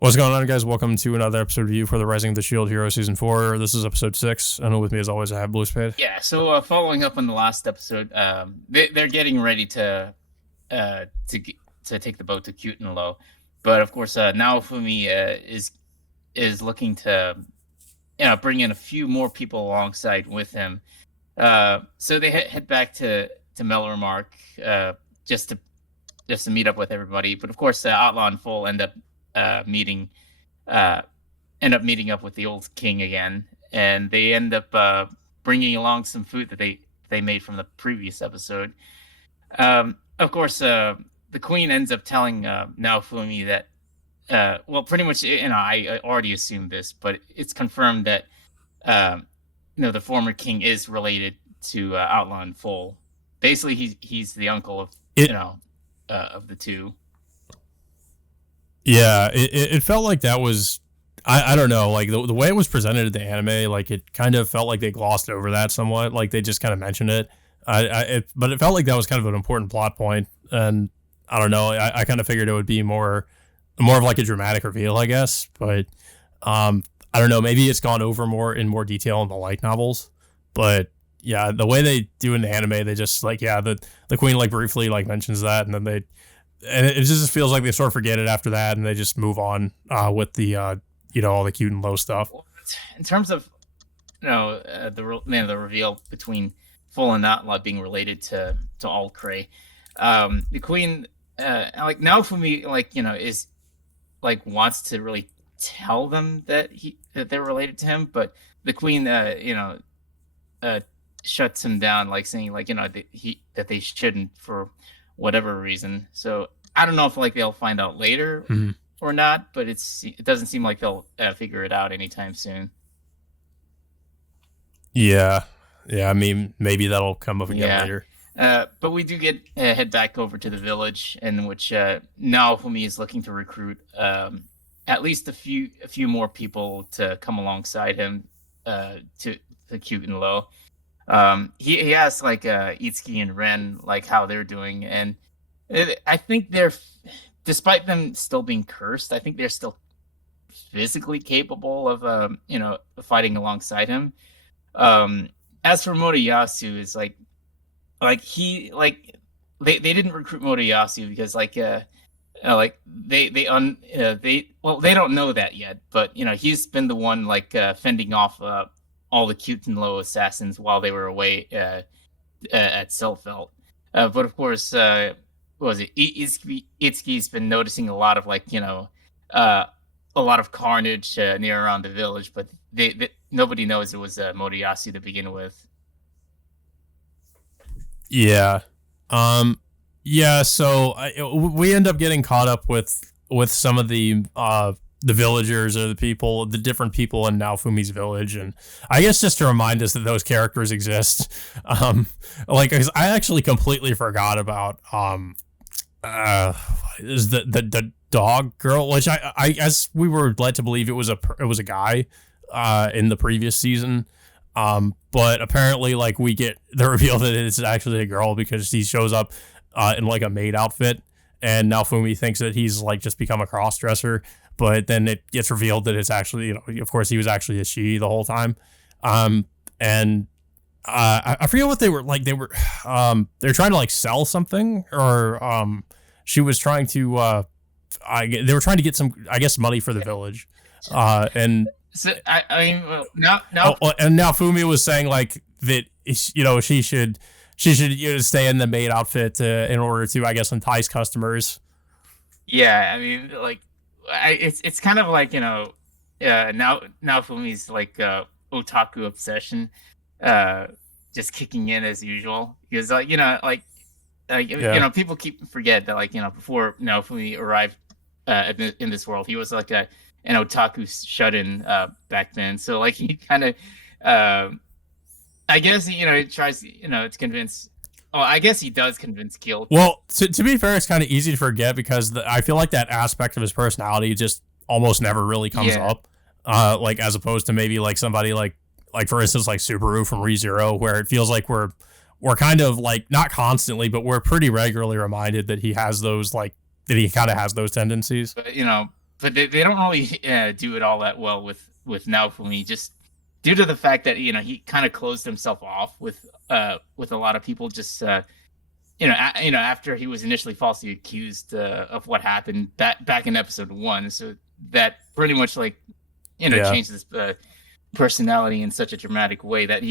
What's going on, guys? Welcome to another episode of You for the Rising of the Shield Hero Season 4. This is episode 6, and with me, as always, I have Blue Spade. Yeah, so following up on the last episode, they're getting ready to take the boat to Kutenlo, but of course, Naofumi is looking to bring in a few more people alongside with him. So they head back to Melromark just to meet up with everybody. But of course, Outlaw and Full end up meeting up with the old king again, and they end up bringing along some food that they made from the previous episode. Of course, the queen ends up telling Naofumi that, well, pretty much, I already assumed this, but it's confirmed that, the former king is related to Outlaw and Full. Basically, he's the uncle of of the two. Yeah, it felt like that was, I don't know, like the way it was presented in the anime, like it kind of felt like they glossed over that somewhat, like they just kind of mentioned it. But it felt like that was kind of an important plot point, and I don't know, I kind of figured it would be more of like a dramatic reveal, I guess. But I don't know, maybe it's gone over in more detail in the light novels. But yeah, the way they do in the anime, they just like, yeah, the queen like briefly like mentions that, and then it just feels like they sort of forget it after that, and they just move on with the all the cute and low stuff. In terms of the reveal between Full and Outlaw being related to Alcray, the queen like Naofumi is like wants to really tell them that they're related to him, but the queen shuts him down, like saying that they shouldn't for whatever reason. So I don't know if they'll find out later or not, but it doesn't seem like they'll figure it out anytime soon. Yeah. I mean, maybe that'll come up again later. But we do get head back over to the village, in which Naofumi is looking to recruit at least a few more people to come alongside him to Kutenlo. He asks Itsuki and Ren how they're doing, and I think despite them still being cursed, I think they're still physically capable of fighting alongside him. As for Motoyasu, is they didn't recruit Motoyasu because they don't know that yet, but he's been the one fending off all the Kutenlo assassins while they were away at Selfelt. But of course, what was it? Itsuki's been noticing a lot of a lot of carnage near around the village, but nobody knows it was Motoyasu to begin with. Yeah. So we end up getting caught up with some of the villagers or the different people in Naofumi's village, and I guess just to remind us that those characters exist. I actually completely forgot about is the dog girl, which I guess we were led to believe it was a guy in the previous season. But apparently we get the reveal that it's actually a girl because he shows up in a maid outfit, and Naofumi thinks that he's just become a cross-dresser, but then it gets revealed that it's actually, of course he was actually a she the whole time. And I forget what they were they're trying to sell something, or she was trying to they were trying to get some, I guess, money for the village, and so I mean, well, now and Naofumi was saying that she should stay in the maid outfit in order to, I guess, entice customers. Yeah, I mean, it's kind of now Naofumi's otaku obsession just kicking in as usual, because people forget that before Naofumi arrived in this world, he was an otaku shut-in back then. So he kind of I guess he tries to convince. Oh, I guess he does convince Gil. Well, to be fair, it's kind of easy to forget because I feel like that aspect of his personality just almost never really comes up. As opposed to maybe somebody like for instance Subaru from ReZero, where it feels like we're kind of not constantly, but we're pretty regularly reminded that he has those that he kind of has those tendencies. But but they don't really do it all that well with Naofumi, just due to the fact that he kind of closed himself off with a lot of people, just after he was initially falsely accused of what happened back in episode 1. So that pretty much changed his personality in such a dramatic way that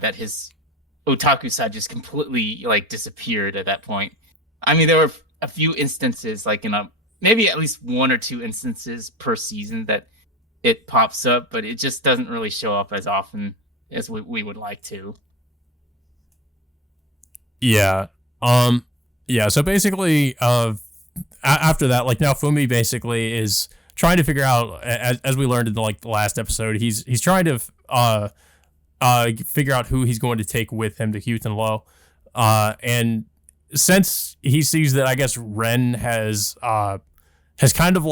that his otaku side just completely disappeared at that point. I mean, there were a few instances, maybe at least 1 or 2 instances per season that it pops up, but it just doesn't really show up as often as we would like to. Yeah. So basically, after that, now Fumi basically is trying to figure out, as we learned in the last episode, he's trying to figure out who he's going to take with him to Kyuten Low, and since he sees that, I guess Ren has kind of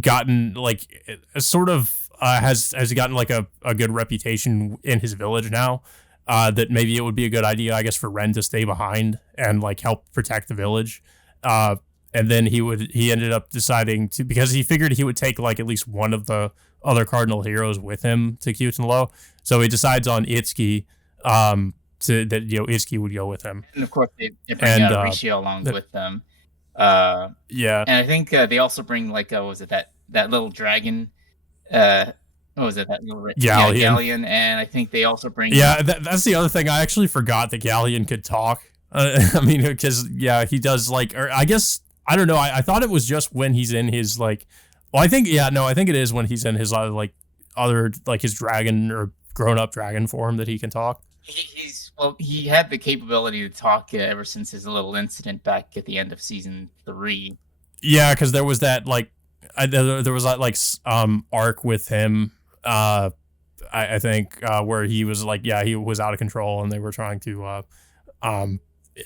gotten sort of has gotten a good reputation in his village now. That maybe it would be a good idea, I guess, for Ren to stay behind and help protect the village. And then he ended up deciding to, because he figured he would take at least one of the other cardinal heroes with him to Kyuten Low. So he decides on Itsuki, that Itsuki would go with him. And of course they bring Rishio along with them. Yeah. And I think they also bring what was it, that little dragon? What was it? That little Galleon, and I think they also bring. Yeah, that's the other thing. I actually forgot that Galleon could talk. I mean, because he does or I guess I don't know. I thought it was just when he's in his I think it is when he's in his other his dragon or grown up dragon form that he can talk. He had the capability to talk ever since his little incident back at the end of season 3. Yeah, because there was that there was that arc with him. I think where he was he was out of control and they were trying to in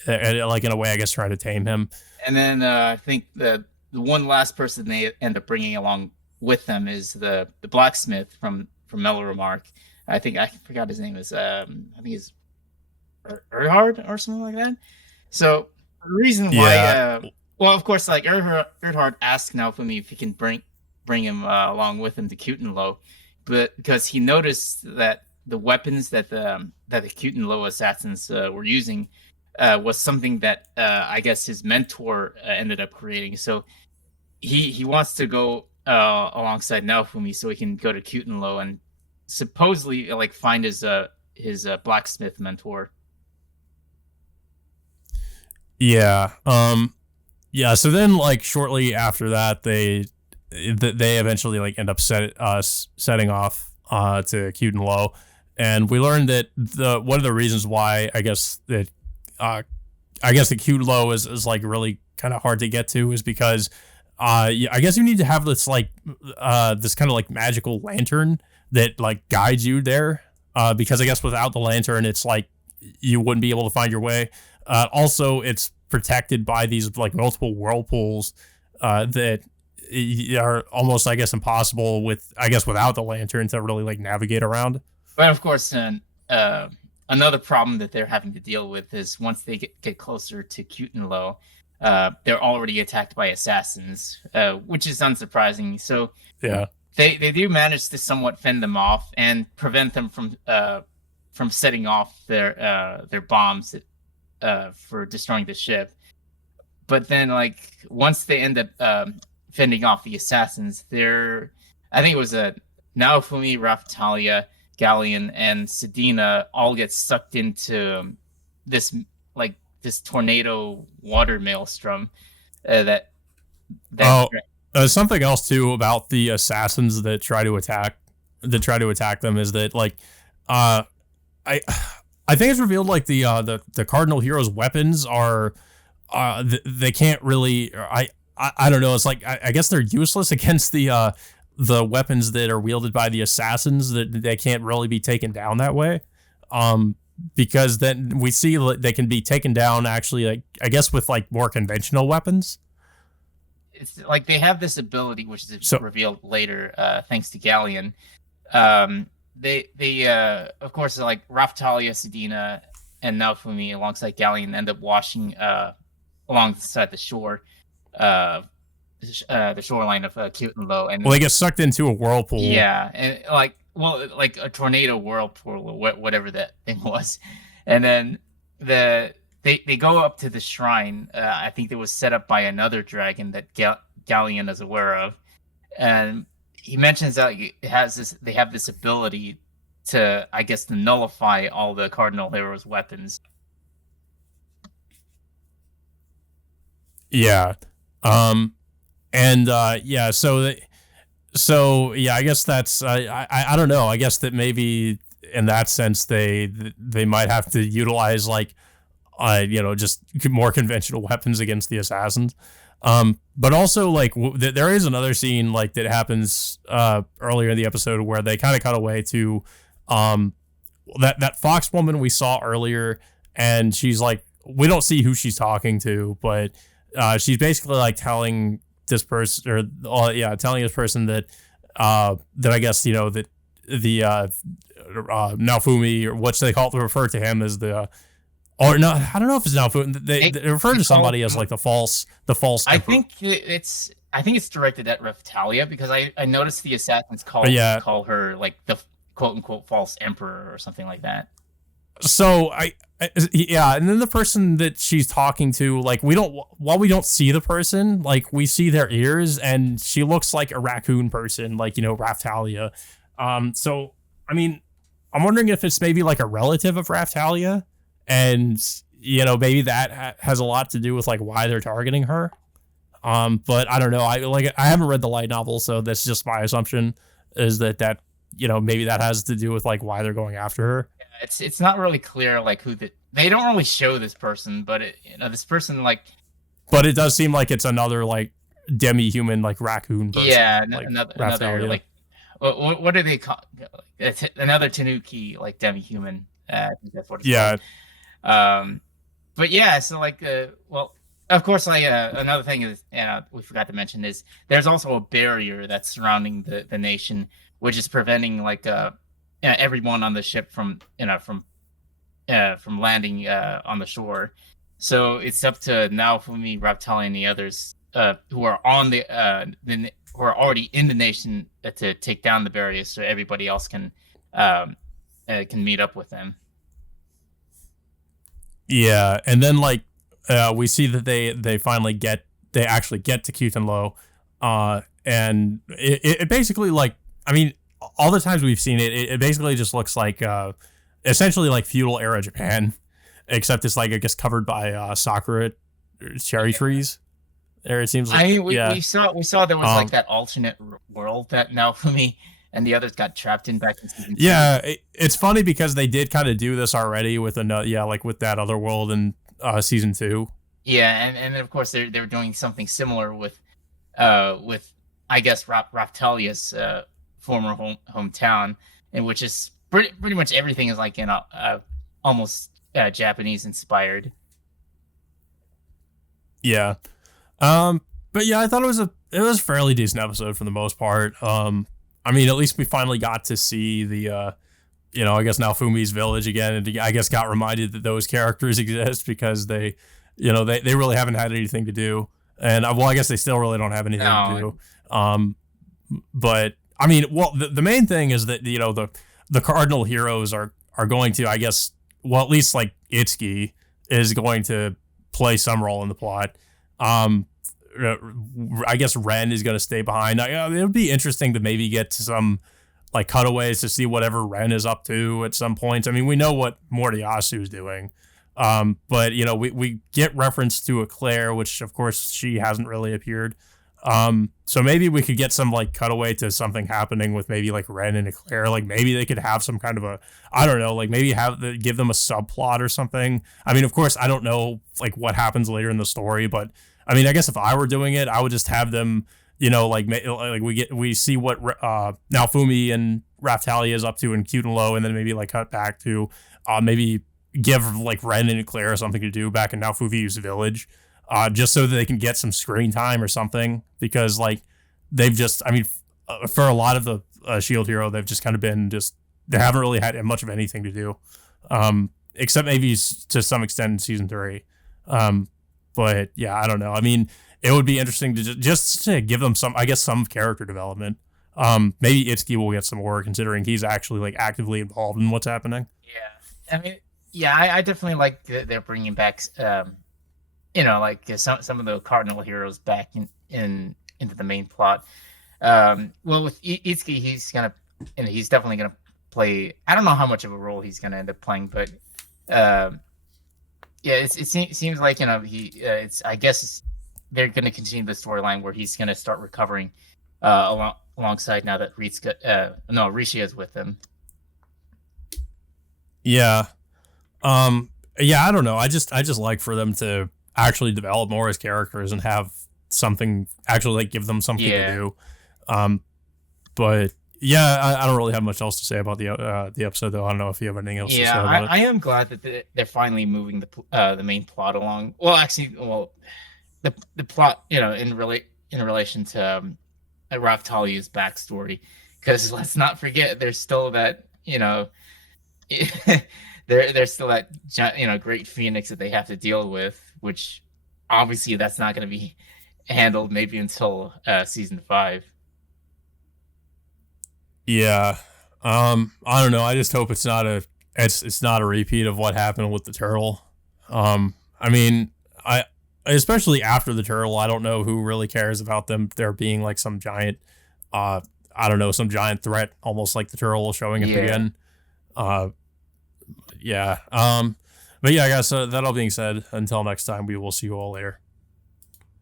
a way, I guess, trying to tame him. And then I think the one last person they end up bringing along with them is the blacksmith from Melromark. I think I forgot his name is I think he's Erhard or something like that. So the reason why well, of course, Erhard asked Naofumi if he can bring him along with him to Kyuten Low, but because he noticed that the weapons that the Kyuten Low assassins were using was something that I guess his mentor ended up creating. So he wants to go alongside Naofumi so he can go to Kyuten Low and supposedly find his blacksmith mentor. Yeah. Yeah. So then, shortly after that, they eventually end up setting off to Kyuten Low, and we learned that one of the reasons why I guess that the Kyuten Low is really kind of hard to get to is because I guess you need to have this this kind of magical lantern that guides you there, because I guess without the lantern it's you wouldn't be able to find your way. Also, it's protected by these multiple whirlpools that are almost, I guess, impossible without the lantern to really navigate around. But of course, another problem that they're having to deal with is once they get closer to Kyuten Low, they're already attacked by assassins, which is unsurprising. So yeah, they do manage to somewhat fend them off and prevent them from setting off their bombs for destroying the ship. But then once they end up fending off the assassins, I think it was Naofumi, Raphtalia, Galleon, and Sedina all get sucked into this tornado water maelstrom something else too about the assassins that try to attack them is that I think it's revealed the cardinal hero's weapons are they can't really, I don't know, it's I guess they're useless against the weapons that are wielded by the assassins, that they can't really be taken down that way, because then we see they can be taken down actually I guess with more conventional weapons. It's they have this ability, which is revealed later thanks to Galleon. They of course Raphtalia, Sedina, and Naofumi alongside Galleon end up washing alongside the shore the shoreline of Cute and Low, Well, and they get sucked into a whirlpool. yeah, and like well, like a tornado whirlpool or whatever that thing was, and then they go up to the shrine. I think it was set up by another dragon that Galleon is aware of, and he mentions that it has this. They have this ability to, I guess, to nullify all the Cardinal Heroes' weapons. Yeah. And yeah, so yeah, I guess that's I don't know. I guess that maybe in that sense they might have to utilize like just more conventional weapons against the assassins. But also like there is another scene like that happens earlier in the episode where they kind of cut away to that fox woman we saw earlier, and she's like, we don't see who she's talking to, but she's basically like telling this person telling this person that that I guess that the Naofumi, or what they refer to him as the, or no, I don't know if it's Naofumi. They refer to somebody as like the false. I think it's directed at Raphtalia, because I noticed the assassins call her like the quote unquote false emperor or something like that. So and then the person that she's talking to, like while we don't see the person, like we see their ears, and she looks like a raccoon person, like Raphtalia. So I mean, I'm wondering if it's maybe like a relative of Raphtalia, and maybe that has a lot to do with like why they're targeting her. But I don't know. I haven't read the light novel, so that's just my assumption, is that maybe that has to do with like why they're going after her. It's not really clear like who they don't really show this person, but this person like. But it does seem like it's another like demi-human like raccoon person. Yeah, like another like what do they call? It's another Tanuki like demi-human. I think that's what it's called. But yeah, so like well, of course, like another thing is we forgot to mention is there's also a barrier that's surrounding the nation, which is preventing like everyone on the ship from landing on the shore. So it's up to Naofumi, Raphtalia, and the others who are on who are already in the nation to take down the barriers, so everybody else can meet up with them. Yeah, and then like we see that they finally actually get to Cute and Low, and it basically, like, I mean, all the times we've seen it basically just looks like essentially like feudal era Japan, except it's like, I guess, covered by sakura cherry trees. There it seems like. We saw there was like that alternate world that Naofumi and the others got trapped in back in season 2. Yeah, it's funny because they did kind of do this already with like with that other world in season 2. Yeah, and of course they're doing something similar with I guess Raphtalia's former hometown, in which is pretty much everything is like almost Japanese inspired. Yeah. But yeah, I thought it was a fairly decent episode for the most part. I mean, at least we finally got to see the I guess Naofumi's village again, and I guess got reminded that those characters exist, because they really haven't had anything to do, and I guess they still really don't have anything to do. But I mean, well, the main thing is that the cardinal heroes are going to, I guess, well, at least like Itsuki is going to play some role in the plot. I guess Ren is going to stay behind. It would be interesting to maybe get to some like cutaways to see whatever Ren is up to at some point. I mean, we know what Moriyasu is doing, but we get reference to Eclair, which of course she hasn't really appeared. So maybe we could get some like cutaway to something happening with maybe like Ren and Eclair. Like maybe they could have some kind of like maybe give them a subplot or something. I mean, of course, I don't know like what happens later in the story, but I mean, I guess if I were doing it, I would just have them, like we see what Naofumi and Raphtalia is up to in Cute and Low, and then maybe like cut back to maybe give like Ren and Eclair something to do back in Naofumi's village, just so that they can get some screen time or something, because like they've just, I mean, for a lot of the Shield Hero, they've just kind of been they haven't really had much of anything to do, except maybe to some extent in season 3. But yeah, I don't know. I mean, it would be interesting to just to give them some character development. Maybe Itsuki will get some more considering he's actually like actively involved in what's happening. Yeah, I mean, yeah, I definitely like that they're bringing back, like some of the Cardinal heroes back into the main plot. Well, with Itsuki, he's definitely gonna play. I don't know how much of a role he's gonna end up playing, but yeah, it seems like I guess they're gonna continue the storyline where he's gonna start recovering alongside now that Rishi is with him. Yeah. Yeah, I don't know. I just like for them to actually develop more as characters and have something actually like give them something to do. But yeah, I don't really have much else to say about the episode though. I don't know if you have anything else to say about it. I am glad that they're finally moving the main plot along. Well, actually, the plot, in relation to Raftalia's backstory, because let's not forget there's still that, there's still that great phoenix that they have to deal with, which obviously that's not going to be handled maybe until season 5. Yeah. I don't know. I just hope it's not a repeat of what happened with the turtle. I mean, especially after the turtle, I don't know who really cares about there being like some giant some giant threat, almost like the turtle showing up again. Yeah. But yeah, I guess that all being said, until next time, we will see you all later.